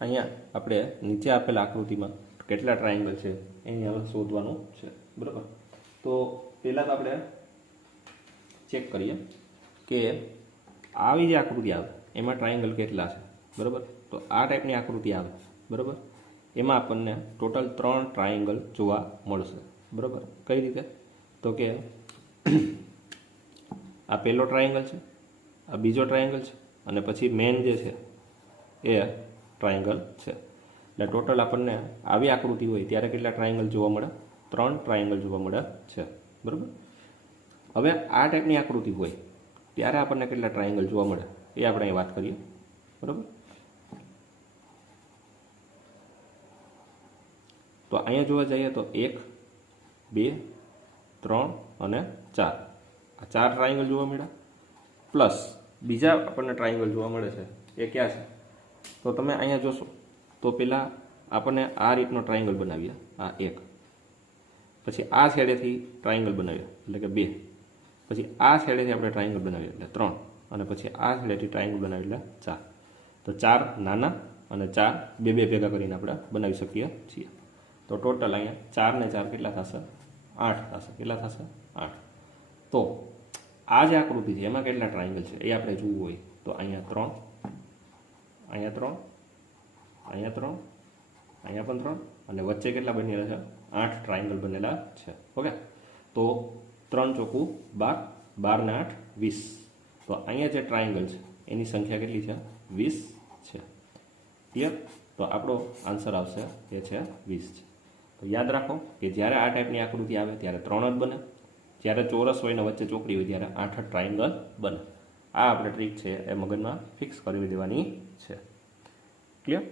અહીંયા આપણે નીચે આપેલા આકૃતિમાં કેટલા ટ્રાયંગલ છે એની હવે શોધવાનું છે, બરાબર. તો પહેલાં તો આપણે ચેક કરીએ કે આવી જે આકૃતિ આવે એમાં ટ્રાયંગલ કેટલા છે, બરાબર. તો આ ટાઈપની આકૃતિ આવે, બરાબર, એમાં આપણને ટોટલ 3 ટ્રાયંગલ જોવા મળશે, બરાબર. કઈ રીતે? તો કે આ પહેલો ટ્રાયંગલ છે, આ બીજો ટ્રાયંગલ છે, અને પછી મેન જે છે એ ટ્રાયંગલ છે. એટલે ટોટલ આપણને આવી આકૃતિ હોય ત્યારે કેટલા ટ્રાયંગલ જોવા મળે? 3 ટ્રાયંગલ જોવા મળે છે, બરાબર. હવે આ ટાઈપની આકૃતિ હોય ત્યારે આપણને કેટલા ટ્રાયંગલ જોવા મળે એ આપણે અહીં વાત કરીએ, બરાબર. તો અહીંયા જોવા જઈએ તો 1 2 3 અને 4 આ 4 ટ્રાયંગલ જોવા મળ્યા, પ્લસ બીજા આપણને ટ્રાયંગલ જોવા મળે છે. એ ક્યાં છે? તો તમે અહીંયા જોશો તો પહેલાં આપણને આ રીતનો ટ્રાયંગલ બનાવીએ, આ 1, પછી આ છેડેથી ટ્રાયંગલ બનાવીએ એટલે કે 2, પછી આ છેડેથી આપણે ટ્રાયંગલ બનાવીએ એટલે 3, અને પછી આ છેડેથી ટ્રાયંગલ બનાવીએ એટલે 4. તો 4 નાના અને 4 બે ભેગા કરીને આપણે બનાવી શકીએ છીએ. તો ટોટલ અહીંયા 4 ને 4 કેટલા થશે? 8 થશે. કેટલા થશે? 8. તો આ જે આકૃતિ છે એમાં કેટલા ટ્રાયંગલ છે એ આપણે જોવું હોય તો અહીંયા 3, અહીંયા 3, અહીંયા 3, અહીંયા પણ 3, અને વચ્ચે કેટલા બનેલા છે? 8 ટ્રાયંગલ બનેલા છે. ઓકે. તો 3 ચોકું 12, 12 ને 8 20. તો અહીંયા જે ટ્રાયંગલ છે એની સંખ્યા કેટલી છે? 20 છે. ક્લિયર? તો આપણો આન્સર આવશે એ છે 20 છે. તો યાદ રાખો કે જ્યારે આ ટાઈપની આકૃતિ આવે ત્યારે 3 જ બને, જ્યારે ચોરસ હોય ને વચ્ચે ચોકડી હોય ત્યારે 8 ટ્રાયંગલ બને. આ આપણે ટ્રીક છે એ મગજમાં ફિક્સ કરી દેવાની છે. ક્લિયર?